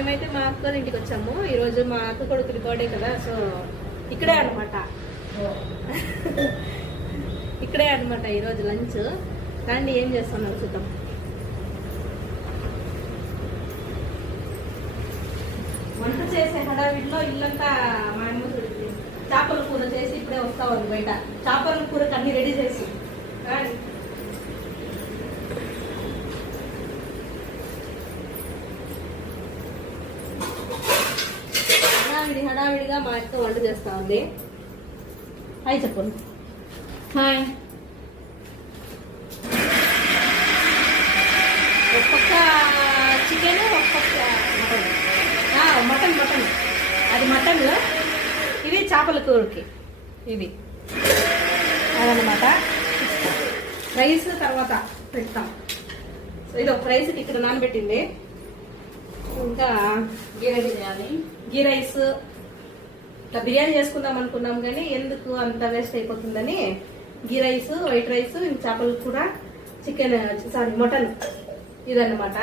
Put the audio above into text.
మేమైతే మా అక్క ఇంటికి వచ్చాము. ఈరోజు మా అక్క కొడుకుది బర్త్డే కదా, సో ఇక్కడే అనమాట ఇక్కడే అనమాట ఈరోజు లంచ్. దాన్ని ఏం చేస్తున్నారు చూద్దాం. వంట చేసే హడావిడిలో ఇల్లంతా మా అమ్మ చేపల కూర చేసి ఇప్పుడే వస్తా ఉంది బయట. చేపల కూరకు అన్ని రెడీ చేసి కానీ హడావిడిగా మా అక్క వంట చేస్తా ఉంది. హాయ్ చెప్పండి. హాయ్. ఒక పక్క చికెన్, ఒక పక్క మటన్. మటన్ అది మటన్, ఇది చేపల కూరకి. ఇది అదనమాట. రైస్ తర్వాత పెడతాం. సో ఇది ఒక రైస్కి ఇక్కడ నానబెట్టింది. ఇంకా గీ రైస్ ఇట్లా బిర్యానీ చేసుకుందాం అనుకున్నాం కానీ ఎందుకు అంత వేస్ట్ అయిపోతుందని గీ రైస్, వైట్ రైస్, చేపల కూర, చికెన్, సారీ మటన్ ఇదన్నమాట.